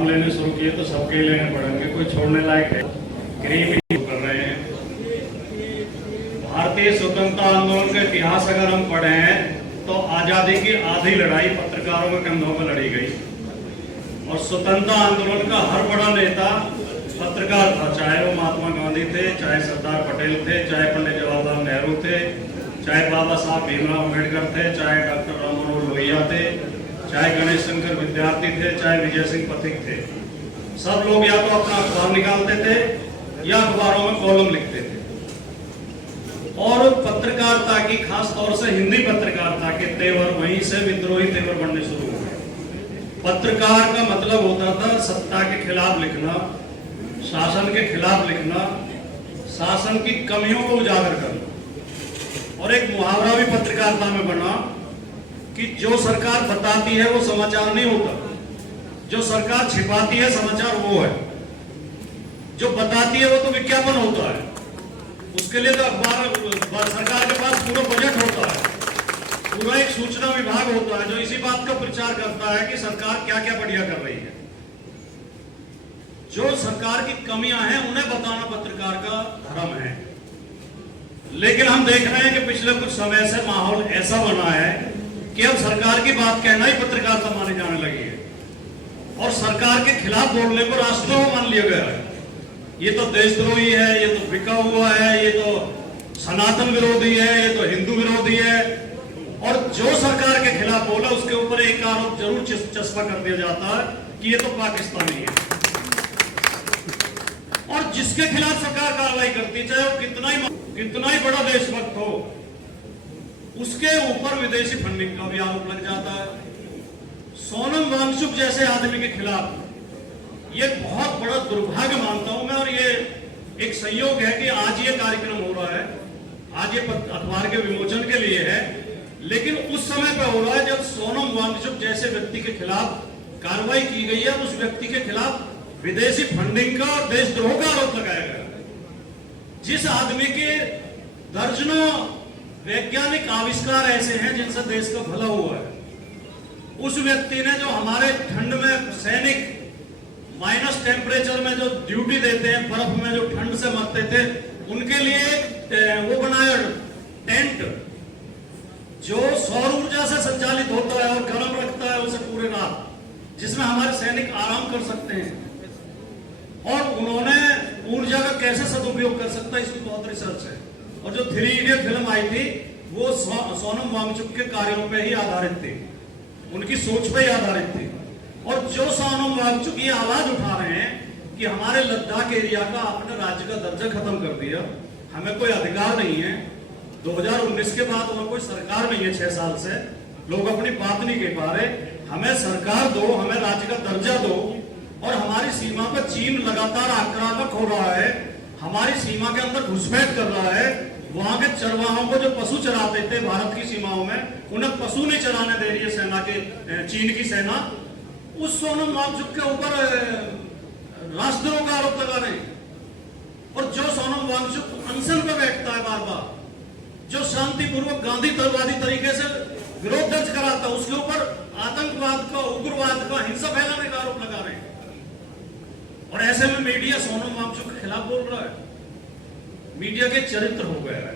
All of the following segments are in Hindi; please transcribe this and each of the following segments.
नाम लेने शुरू किए तो सबके लेने पड़ेंगे, कोई छोड़ने लायक है? गरीब ही कर रहे हैं। भारतीय स्वतंत्रता आंदोलन का इतिहास अगर हम पढ़ें तो आजादी की आधी लड़ाई पत्रकारों के कंधों पर लड़ी गई और स्वतंत्रता आंदोलन का हर बड़ा नेता पत्रकार था, चाहे वो महात्मा गांधी थे, चाहे सरदार पटेल थे, चाहे पंडित जवाहरलाल नेहरू थे, चाहे बाबा साहब भीमराव अम्बेडकर थे, चाहे डॉक्टर राम मनोहर लोहिया थे, चाहे गणेश शंकर विद्यार्थी थे, चाहे विजय सिंह पथिक थे। सब लोग या तो अपना अखबार निकालते थे या अखबारों में कॉलम लिखते थे। और पत्रकारिता की, खास तौर से हिंदी पत्रकारिता के तेवर वहीं से विद्रोही तेवर बनने शुरू हो गए। पत्रकार का मतलब होता था सत्ता के खिलाफ लिखना, शासन के खिलाफ लिखना, शासन की कमियों को उजागर करना। और एक मुहावरा भी पत्रकारिता में बना कि जो सरकार बताती है वो समाचार नहीं होता, जो सरकार छिपाती है समाचार वो है। जो बताती है वो तो विज्ञापन होता है, उसके लिए तो अखबार, सरकार के पास पूरा बजट होता है, पूरा एक सूचना विभाग होता है जो इसी बात का प्रचार करता है कि सरकार क्या क्या बढ़िया कर रही है। जो सरकार की कमियां हैं उन्हें बताना पत्रकार का धर्म है। लेकिन हम देख रहे हैं कि पिछले कुछ समय से माहौल ऐसा बना है कि अब सरकार की बात कहना ही पत्रकारिता मानी जाने लगी है और सरकार के खिलाफ बोलने को राष्ट्रद्रोह मान लिया गया है। ये तो देशद्रोही है, ये तो बिका हुआ है, ये तो सनातन विरोधी है, ये तो हिंदू विरोधी है। और जो सरकार के खिलाफ बोला उसके ऊपर एक आरोप जरूर चस्पा कर दिया जाता है कि ये तो पाकिस्तानी है। और जिसके खिलाफ सरकार कार्रवाई करती, चाहे वो कितना ही बड़ा देशभक्त हो, उसके ऊपर विदेशी फंडिंग का भी आरोप लग जाता है। सोनम वांगचुक जैसे आदमी के खिलाफ ये बहुत बड़ा दुर्भाग्य मानता हूं मैं। और ये एक संयोग है कि आज ये कार्यक्रम हो रहा है, आज ये अखबार के विमोचन के लिए है, लेकिन उस समय पे हो रहा है जब सोनम वांगचुक जैसे व्यक्ति के खिलाफ कार्रवाई की गई है, उस व्यक्ति के खिलाफ विदेशी फंडिंग का और देशद्रोह का आरोप लगाया गया। जिस आदमी के दर्जनों वैज्ञानिक आविष्कार ऐसे हैं जिनसे देश का भला हुआ है, उस व्यक्ति ने जो हमारे ठंड में सैनिक माइनस टेम्परेचर में जो ड्यूटी देते हैं, बर्फ में जो ठंड से मरते थे, उनके लिए वो बनाया टेंट जो सौर ऊर्जा से संचालित होता है और गर्म रखता है उसे पूरे रात, जिसमें हमारे सैनिक आराम कर सकते हैं। और उन्होंने ऊर्जा का कैसे सदुपयोग कर सकता है इसकी बहुत रिसर्च है। और जो 3 इडियट फिल्म आई थी वो सोनम वांगचुक के कार्यों पे ही आधारित थी, उनकी सोच पे ही आधारित थी। और जो सोनम वांगचुक ये आवाज उठा रहे हैं कि हमारे लद्दाख एरिया का आपने राज्य का दर्जा खत्म कर दिया, हमें कोई अधिकार नहीं है, 2019 के बाद वहां कोई सरकार नहीं है, 6 साल से लोग अपनी बात नहीं कह पा रहे, हमें सरकार दो, हमें राज्य का दर्जा दो। और हमारी सीमा पर चीन लगातार आक्रामक हो रहा है, हमारी सीमा के अंदर घुसपैठ कर रहा है। वहां के चरवाहों को जो पशु चराते थे भारत की सीमाओं में, उन्हें पशु नहीं चराने दे रही है सेना के, चीन की सेना। उस सोनम वांगचुक के ऊपर राष्ट्रद्रोह का आरोप लगा रहे हैं। और जो सोनम वांगचुक अनशन पर बैठता है बार बार, जो शांतिपूर्वक गांधी तरवादी तरीके से विरोध दर्ज कराता है, उसके ऊपर आतंकवाद का, उग्रवाद का, हिंसा फैलाने का आरोप लगा रहे हैं। और ऐसे में मीडिया सोनम वांगचुक के खिलाफ बोल रहा है, मीडिया के चरित्र हो गया है।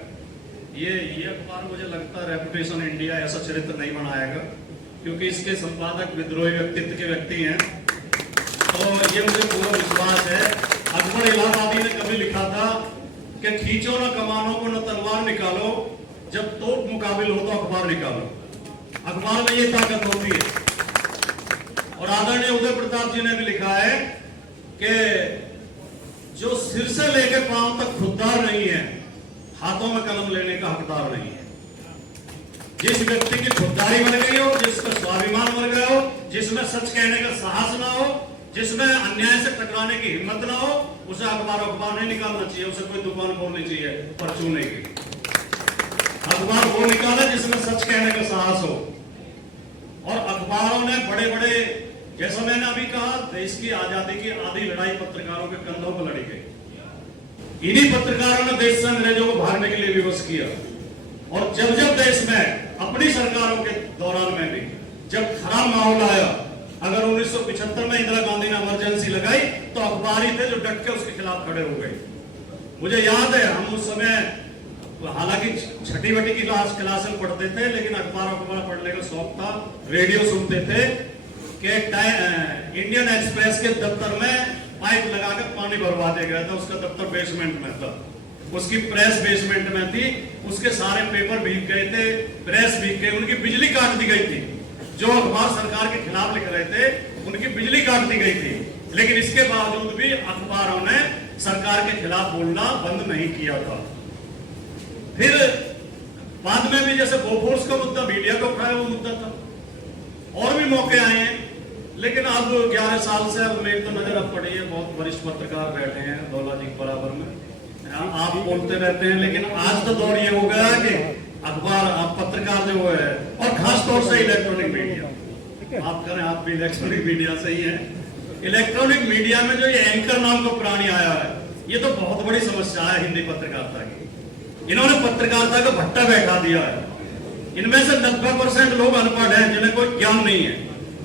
ये अखबार मुझे लगता है रेपुटेशन इंडिया ऐसा चरित्र नहीं बनाएगा, क्योंकि इसके संपादक विद्रोही व्यक्तित्व के व्यक्ति हैं। तो ये मुझे पूरा विश्वास है। अकबर इलाहाबादी ने कभी लिखा था कि खींचो न कमानों को न तलवार निकालो, जब तोप मुकाबिल हो तो अखबार निकालो। अखबार में ये ताकत होती है। और आदरणीय उदय प्रताप जी ने भी लिखा है कि जो सिर से लेकर पांव तक खुददार नहीं है, हाथों में कलम लेने का हकदार नहीं है। जिस व्यक्ति की खुददारी बन गई हो, जिसका स्वाभिमान बन गया हो, जिसमें सच कहने का साहस ना हो, जिसमें अन्याय से टकराने की हिम्मत ना हो, उसे अखबार नहीं निकालना चाहिए, उसे कोई दुकान खोलनी चाहिए परचूने की। अखबार वो निकाले जिसमें सच कहने का साहस हो। और अखबारों ने बड़े बड़े, जैसा मैंने अभी कहा, देश की आजादी की आधी लड़ाई पत्रकारों के कंधों पर लड़ी गई। इन्हीं पत्रकारों ने देश से अंग्रेजों को भागने के लिए विवश किया। और जब जब देश में अपनी सरकारों के दौरान में भी जब खराब माहौल आया, अगर 1975 में इंदिरा गांधी ने इमरजेंसी लगाई तो अखबार ही थे जो डट के उसके खिलाफ खड़े हो गए। मुझे याद है हम उस समय हालांकि छठी वटी की क्लास में पढ़ते थे, लेकिन अखबार पढ़ने का शौक था। रेडियो सुनते थे कि इंडियन एक्सप्रेस के दफ्तर में पाइप लगा के पानी भरवा दिया गया था। उसका दफ्तर बेसमेंट में था, उसकी प्रेस बेसमेंट में थी, उसके सारे पेपर भीग गए थे, प्रेस भीग गई, उनकी बिजली काट दी गई थी। जो अखबार सरकार के खिलाफ लिख रहे थे उनकी बिजली काट दी गई थी, लेकिन इसके बावजूद भी अखबारों ने सरकार के खिलाफ बोलना बंद नहीं किया था। फिर बाद में भी जैसे बोफोर्स का मुद्दा मीडिया को उठाया, वो मुद्दा था, और भी मौके आए हैं। लेकिन अब 11 साल से अब मेरी तो नजर अब पड़ी है, बहुत वरिष्ठ पत्रकार बैठे हैं दौला जी के बराबर में, आप बोलते रहते हैं, लेकिन आज तो दौर ये हो गया कि अखबार पत्रकार जो है, और खास तौर से इलेक्ट्रॉनिक मीडिया, आप करें आप भी इलेक्ट्रॉनिक मीडिया से ही है। इलेक्ट्रॉनिक मीडिया में जो ये एंकर नाम का प्राणी आया है, ये तो बहुत बड़ी समस्या है हिंदी पत्रकारिता की। इन्होंने पत्रकारिता का भट्टा बैठा दिया है। इनमें से 90% लोग अनपढ़ हैं, जिन्हें कोई ज्ञान नहीं है,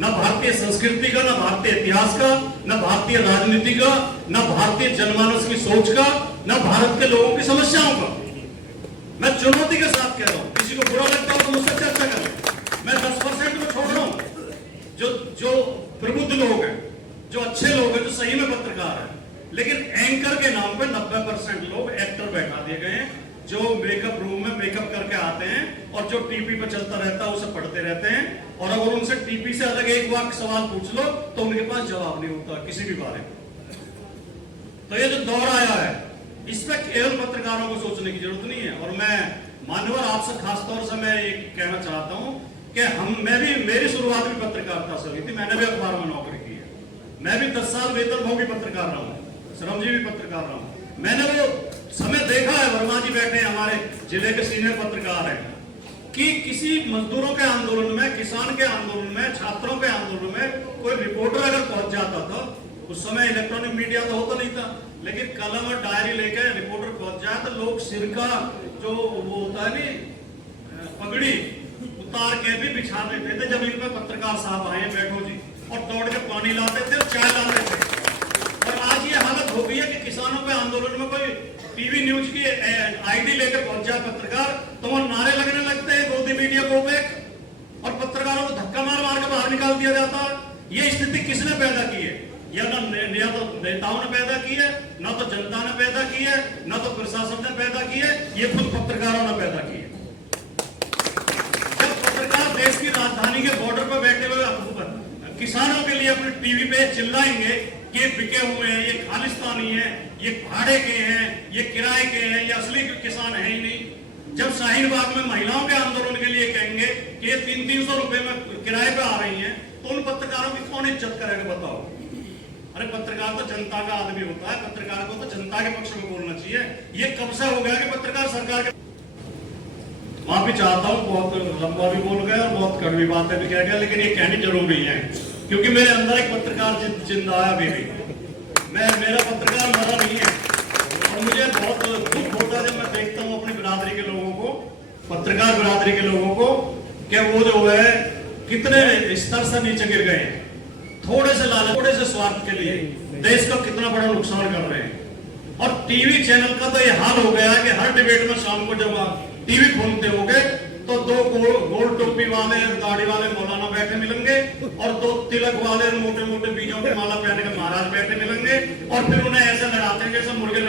न भारतीय संस्कृति का, न भारतीय इतिहास का, न भारतीय राजनीति का, न भारतीय जनमानस की सोच का, न भारत के लोगों की समस्याओं का। मैं चुनौती के साथ कह रहा हूं, किसी को बुरा लगता हो तो मुझसे चर्चा करें। मैं 10% को छोड़ रहा हूं जो प्रबुद्ध लोग हैं, जो अच्छे लोग हैं, जो सही में पत्रकार हैं, लेकिन एंकर के नाम पे 90% लोग एक्टर बैठा दिए गए हैं, जो मेकअप रूम में मेकअप करके आते हैं और जो टीवी पे चलता रहता है उसे पढ़ते रहते हैं, और अगर उनसे टीवी से अलग एक वाक्य सवाल पूछ लो तो उनके पास जवाब नहीं होता किसी भी बारे में। तो ये जो दौर आया है, इसमें केवल पत्रकारों को सोचने की जरूरत नहीं है। और मैं मान्यवर आपसे खासतौर से मैं ये कहना चाहता हूं कि मेरी शुरुआत भी पत्रकारिता से हुई थी। मैंने भी अखबार में नौकरी की है, मैं भी 10 साल वेतनभोगी पत्रकार रहा हूं, श्रमजीवी पत्रकार रहा हूं। मैंने वो समय देखा है, वर्मा जी बैठे हमारे जिले के सीनियर पत्रकार हैं, कि किसी मजदूरों के आंदोलन में, किसान के आंदोलन में, छात्रों के आंदोलन में कोई रिपोर्टर अगर पहुंच जाता था, उस समय इलेक्ट्रॉनिक मीडिया तो होता नहीं था, लेकिन कलम और डायरी लेकर रिपोर्टर पहुंच जाए तो लोग सिर का जो वो होता है नहीं पगड़ी उतार के भी बिछा देते थे जब इन पे पत्रकार साहब आए बैठो जी, और दौड़ के पानी लाते थे और चाय लाते थे। और आज ये हालत हो गई है कि किसानों के आंदोलन में कोई टीवी न्यूज की आईडी लेकर पहुंच जाए पत्रकार तो वो नारे लगने लगते हैं गोदी मीडिया को बैक, और पत्रकारों को धक्का मार मार के बाहर निकाल दिया जाता है। ये स्थिति किसने पैदा की है? या तो नेताओं ने पैदा की है, ना तो जनता ने पैदा की है, ना तो प्रशासन ने पैदा की है, ये खुद पत्रकारों ने पैदा की है। जब पत्रकार देश की राजधानी के बॉर्डर पर बैठे हुए किसानों के लिए अपने टीवी पे चिल्लाएंगे कि ये बिके हुए हैं, ये खालिस्तानी है, ये भाड़े के हैं, ये किराए के हैं, ये असली किसान है ही नहीं। जब शाहीन बाग में महिलाओं के आंदोलन के लिए कहेंगे कि ये 300-300 रुपए में किराए पे आ रही हैं, तो उन पत्रकारों की कौन इज्जत करेगा बताओ? अरे पत्रकार तो जनता का आदमी होता है, पत्रकार को तो जनता के पक्ष में बोलना चाहिए। ये कब से हो गया कि पत्रकार सरकार के, माफी चाहता हूं, बहुत लंबा भी बोल गया और बहुत कड़वी बातें भी कह गया, लेकिन ये कहनी जरूरी है क्योंकि मेरे अंदर एक पत्रकार जिंदा है अभी भी। मेरा पत्रकार मरा नहीं है, और मुझे बहुत दुख होता है जब मैं देखता हूँ अपनी बिरादरी के लोगों को, पत्रकार बिरादरी के लोगों को, कि वो जो है कितने स्तर से नीचे गिर गए हैं, थोड़े से लालच, थोड़े से स्वार्थ के लिए देश का कितना बड़ा नुकसान कर रहे हैं। और टीवी चैनल का तो ये हाल हो गया है कि हर डिबेट में शाम को जब आप टीवी खोलते होंगे तो 2 गोल टोपी वाले दाढ़ी वाले मौलाना बैठे मिलेंगे, और 2 तिलक वाले मोटे मोटे बीजों की माला पहने के महाराज बैठे मिलेंगे, और फिर उन्हें ऐसे लड़ाते हैं जैसे मुर्गे